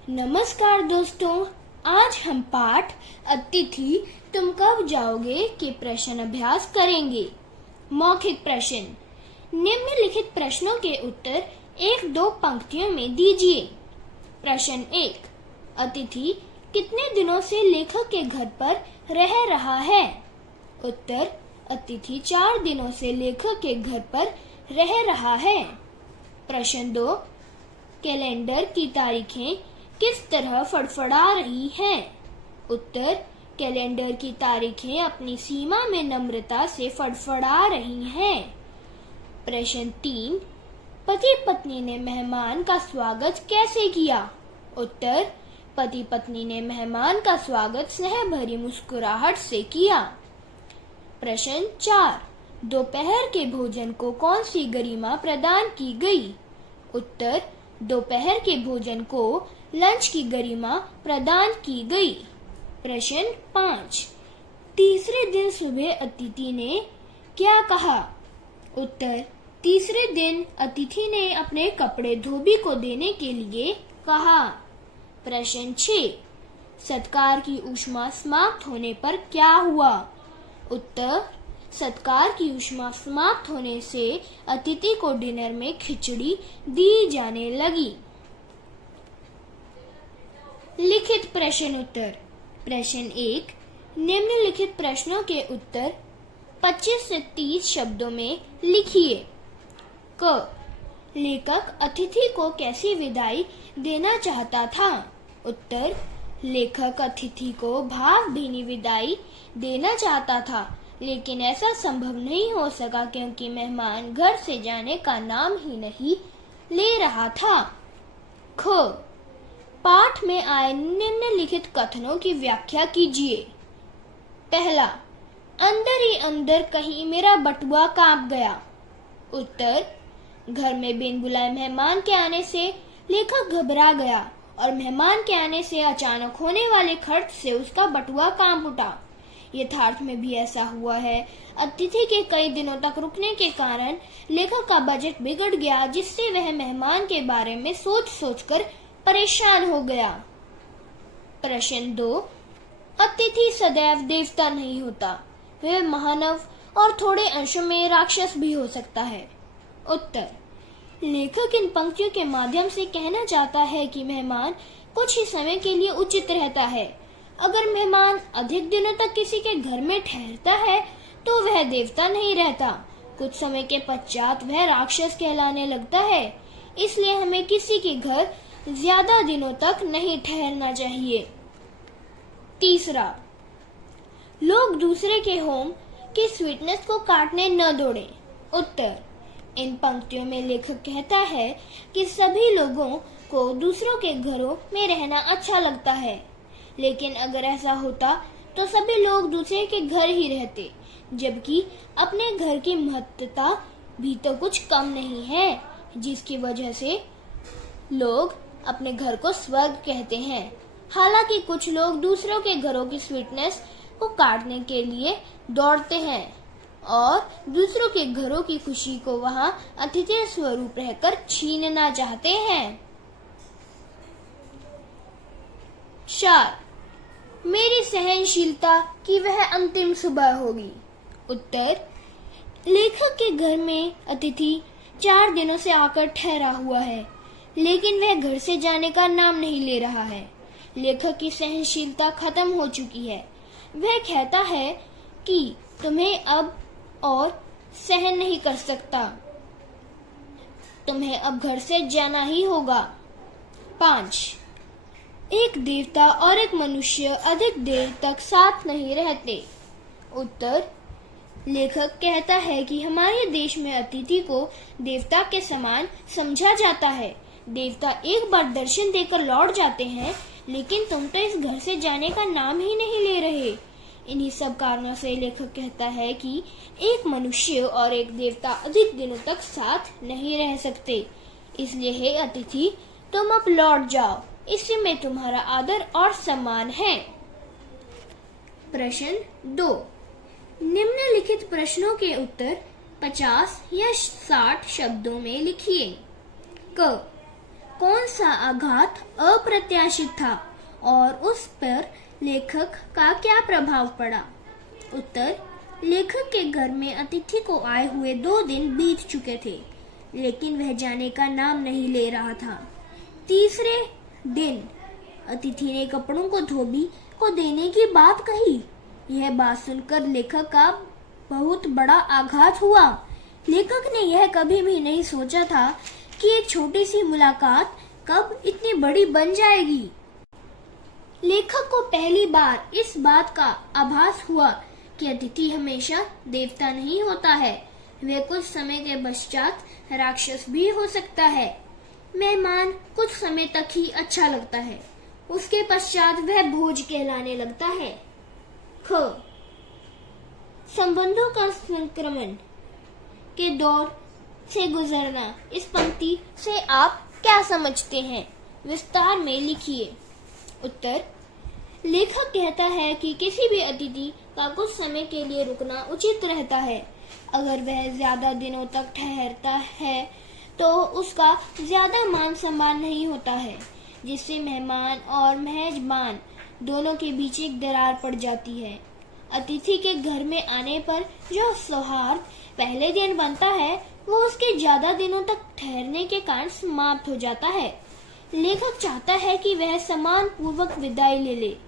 नमस्कार दोस्तों, आज हम पाठ अतिथि तुम कब जाओगे के प्रश्न अभ्यास करेंगे। मौखिक प्रश्न। निम्नलिखित प्रश्नों के उत्तर 1-2 पंक्तियों में दीजिए। प्रश्न 1। अतिथि कितने दिनों से लेखक के घर पर रह रहा है? उत्तर: अतिथि 4 दिनों से लेखक के घर पर रह रहा है। प्रश्न 2। कैलेंडर की तारीखें किस तरह फड़फड़ा रही हैं? उत्तर: कैलेंडर की तारीखें अपनी सीमा में नम्रता से फड़फड़ा रही हैं। प्रश्न 3। पति पत्नी ने मेहमान का स्वागत कैसे किया? उत्तर: पति पत्नी ने मेहमान का स्वागत स्नेह भरी मुस्कुराहट से किया। प्रश्न 4। दोपहर के भोजन को कौन सी गरिमा प्रदान की गई? उत्तर: दोपहर के भोजन को लंच की गरिमा प्रदान की गई। प्रश्न 5। तीसरे दिन सुबह अतिथि ने क्या कहा? उत्तर: तीसरे दिन अतिथि ने अपने कपड़े धोबी को देने के लिए कहा। प्रश्न 6। सत्कार की ऊष्मा समाप्त होने पर क्या हुआ? उत्तर: सत्कार की ऊष्मा समाप्त होने से अतिथि को डिनर में खिचड़ी दी जाने लगी। लिखित प्रश्न उत्तर। प्रश्न 1। निम्नलिखित प्रश्नों के उत्तर 25 से 30 शब्दों में लिखिए। क। लेखक अतिथि को कैसी विदाई देना चाहता था? उत्तर: लेखक अतिथि को भावभीनी विदाई देना चाहता था, लेकिन ऐसा संभव नहीं हो सका क्योंकि मेहमान घर से जाने का नाम ही नहीं ले रहा था। ख। पाठ में आए निम्नलिखित कथनों की व्याख्या कीजिए। पहला, अंदर ही अंदर कहीं मेरा बटुआ कांप गया। उत्तर: घर में बिन बुलाए मेहमान के आने से लेखक घबरा गया और मेहमान के आने से अचानक होने वाले खर्च से उसका बटुआ कांप उठा। यथार्थ में भी ऐसा हुआ है। अतिथि के कई दिनों तक रुकने के कारण लेखक का बजट बिगड़ गया, जिससे वह मेहमान के बारे में सोच सोचकर परेशान हो गया। प्रश्न 2। अतिथि सदैव देवता नहीं होता, वह मानव और थोड़े अंशों में राक्षस भी हो सकता है। उत्तर: लेखक इन पंक्तियों के माध्यम से कहना चाहता है कि मेहमान कुछ ही समय के लिए उचित रहता है। अगर मेहमान अधिक दिनों तक किसी के घर में ठहरता है तो वह देवता नहीं रहता, कुछ समय के पश्चात वह राक्षस कहलाने लगता है। इसलिए हमें किसी के घर ज्यादा दिनों तक नहीं ठहरना चाहिए। तीसरा, लोग दूसरे के होम की स्वीटनेस को काटने न दौड़ें। उत्तर: इन पंक्तियों में लेखक कहता है कि सभी लोगों को दूसरों के घरों में रहना अच्छा लगता है, लेकिन अगर ऐसा होता तो सभी लोग दूसरे के घर ही रहते, जबकि अपने घर की महत्ता भी तो कुछ कम नहीं है, जिसकी वजह से लोग अपने घर को स्वर्ग कहते हैं। हालांकि कुछ लोग दूसरों के घरों की स्वीटनेस को काटने के लिए दौड़ते हैं और दूसरों के घरों की खुशी को वहां अतिथि स्वरूप रहकर छीनना चाहते हैं। 4। मेरी सहनशीलता की वह अंतिम सुबह होगी। उत्तर: लेखक के घर में अतिथि 4 दिनों से आकर ठहरा हुआ है, लेकिन वह घर से जाने का नाम नहीं ले रहा है। लेखक की सहनशीलता खत्म हो चुकी है। वह कहता है कि तुम्हें अब और सहन नहीं कर सकता, तुम्हें अब घर से जाना ही होगा। 5। एक देवता और एक मनुष्य अधिक देर तक साथ नहीं रहते। उत्तर: लेखक कहता है कि हमारे देश में अतिथि को देवता के समान समझा जाता है। देवता एक बार दर्शन देकर लौट जाते हैं, लेकिन तुम तो इस घर से जाने का नाम ही नहीं ले रहे। इन्हीं सब कारणों से लेखक कहता है कि एक मनुष्य और एक देवता अधिक दिनों तक साथ नहीं रह सकते। इसलिए हे अतिथि, तुम अब लौट जाओ, इससे में तुम्हारा आदर और सम्मान है। प्रश्न 2। निम्नलिखित प्रश्नों के उत्तर 50 या 60 शब्दों में लिखिए। क। कौन सा आघात अप्रत्याशित था और उस पर लेखक का क्या प्रभाव पड़ा? उत्तर: लेखक के घर में अतिथि को आए हुए 2 दिन बीत चुके थे, लेकिन वह जाने का नाम नहीं ले रहा था। तीसरे दिन अतिथि ने कपड़ों को धोबी को देने की बात कही। यह बात सुनकर लेखक का बहुत बड़ा आघात हुआ। लेखक ने यह कभी भी नहीं सोचा था कि एक छोटी सी मुलाकात कब इतनी बड़ी बन जाएगी। लेखक को पहली बार इस बात का आभास हुआ कि अतिथि हमेशा देवता नहीं होता है, वह कुछ समय के पश्चात राक्षस भी हो सकता है। मेहमान कुछ समय तक ही अच्छा लगता है, उसके पश्चात वह भोज कहलाने लगता है। ख. संबंधों का संक्रमण के दौर से गुजरना। इस पंक्ति से आप क्या समझते हैं? विस्तार में लिखिए। उत्तर: लेखक कहता है कि किसी भी अतिथि का कुछ समय के लिए रुकना उचित रहता है। अगर वह ज्यादा दिनों तक ठहरता है तो उसका ज्यादा मान सम्मान नहीं होता है, जिससे मेहमान और मेजबान दोनों के बीच एक दरार पड़ जाती है। अतिथि के घर में आने पर जो सौहार्द पहले दिन बनता है वो उसके ज्यादा दिनों तक ठहरने के कारण समाप्त हो जाता है। लेखक चाहता है कि वह सम्मान पूर्वक विदाई ले ले,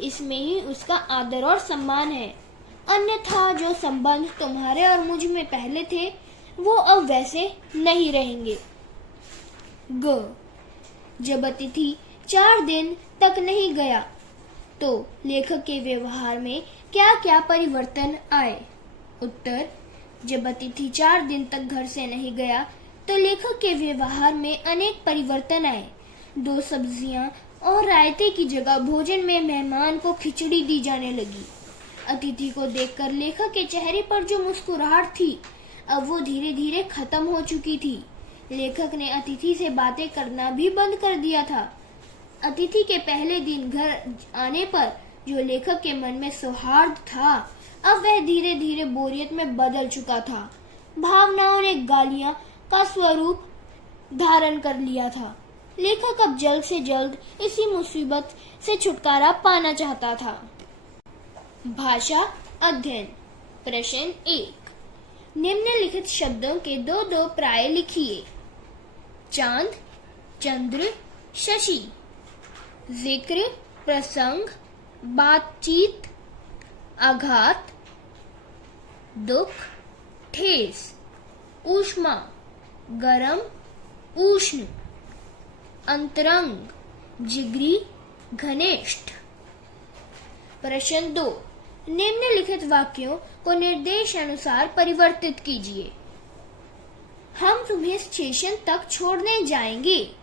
इसमें ही उसका आदर और सम्मान है। अन्यथा जो संबंध तुम्हारे और मुझ में पहले थे वो अब वैसे नहीं रहेंगे। ग. जब अतिथि 4 दिन तक नहीं गया तो लेखक के व्यवहार में क्या क्या परिवर्तन आए? उत्तर: जब अतिथि 4 दिन तक घर से नहीं गया तो लेखक के व्यवहार में अनेक परिवर्तन आए। 2 सब्जियां और रायते की जगह भोजन में मेहमान को खिचड़ी दी जाने लगी। अतिथि को देखकर लेखक के चेहरे पर जो मुस्कुराहट थी अब वो धीरे धीरे खत्म हो चुकी थी। लेखक ने अतिथि से बातें करना भी बंद कर दिया था। अतिथि के पहले दिन घर आने पर जो लेखक के मन में सौहार्द था अब वह धीरे धीरे बोरियत में बदल चुका था। भावनाओं ने गालियां का स्वरूप धारण कर लिया था। लेखक अब जल्द से जल्द इसी मुसीबत से छुटकारा पाना चाहता था। भाषा अध्ययन। प्रश्न 1, निम्नलिखित शब्दों के 2-2 प्राय लिखिए। चांद, चंद्र, शशि। जिक्र, प्रसंग, बातचीत, आघात, दुख, ठेस। ऊष्मा, गरम, उष्ण। अंतरंग, जिगरी, घनिष्ठ। प्रश्न 2, निम्नलिखित वाक्यों को निर्देश अनुसार परिवर्तित कीजिए। हम तुम्हें स्टेशन तक छोड़ने जाएंगे।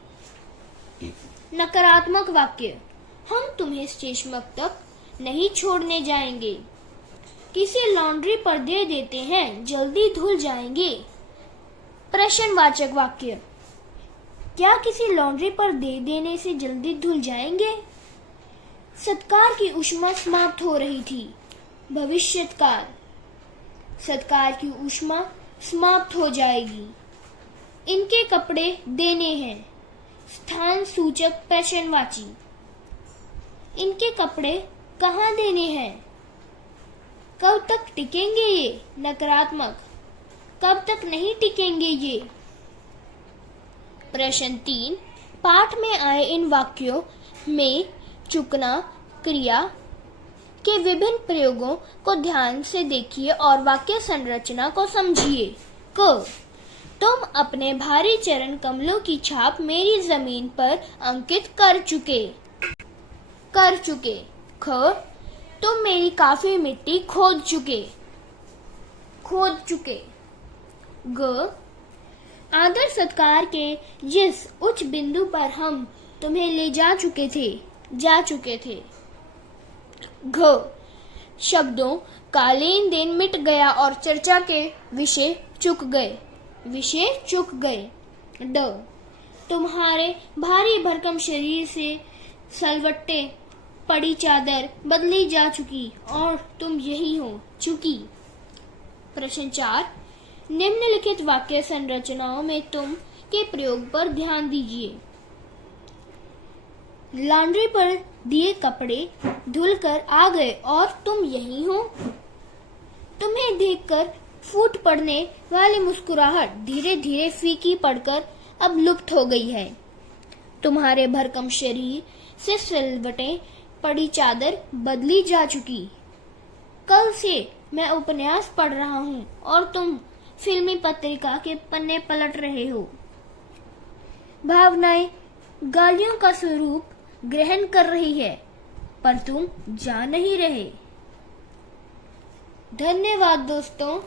नकारात्मक वाक्य: हम तुम्हें स्टेशन तक नहीं छोड़ने जाएंगे। किसी लॉन्ड्री पर दे देते हैं, जल्दी धुल जाएंगे। प्रश्नवाचक वाक्य: क्या किसी लॉन्ड्री पर दे देने से जल्दी धुल जाएंगे? सत्कार की ऊष्मा समाप्त हो रही थी। भविष्यत्काल: सत्कार की ऊष्मा समाप्त हो जाएगी। इनके कपड़े देने हैं। स्थान सूचक प्रश्नवाची: इनके कपड़े कहाँ देने हैं? कब तक टिकेंगे ये? नकारात्मक: कब तक नहीं टिकेंगे ये? प्रश्न 3, पाठ में आए इन वाक्यों में चुकना क्रिया के विभिन्न प्रयोगों को ध्यान से देखिए और वाक्य संरचना को समझिए। क. तुम अपने भारी चरण कमलों की छाप मेरी जमीन पर अंकित कर चुके। ख. तुम मेरी काफी मिट्टी खोद चुके। ग. आदर सत्कार के जिस उच्च बिंदु पर हम तुम्हें ले जा चुके थे। घ. शब्दों का लेन देन मिट गया और चर्चा के विषय चुक गए। ड. तुम्हारे भारी भरकम शरीर से सलवट्टे पड़ी चादर बदली जा चुकी और तुम यही हो चुकी। प्रश्न 4, निम्नलिखित वाक्य संरचनाओं में तुम के प्रयोग पर ध्यान दीजिए। लॉन्ड्री पर दिए कपड़े धुलकर आ गए और तुम यहीं हो। तुम्हें देखकर फूट पड़ने वाली मुस्कुराहट धीरे धीरे फीकी पड़कर अब लुप्त हो गई है। तुम्हारे भरकम शरीर से सिलवटें पड़ी चादर बदली जा चुकी। कल से मैं उपन्यास पढ़ रहा हूँ और तुम फिल्मी पत्रिका के पन्ने पलट रहे हो। भावनाएं गालियों का स्वरूप ग्रहण कर रही है, पर तुम जा नहीं रहे। धन्यवाद दोस्तों।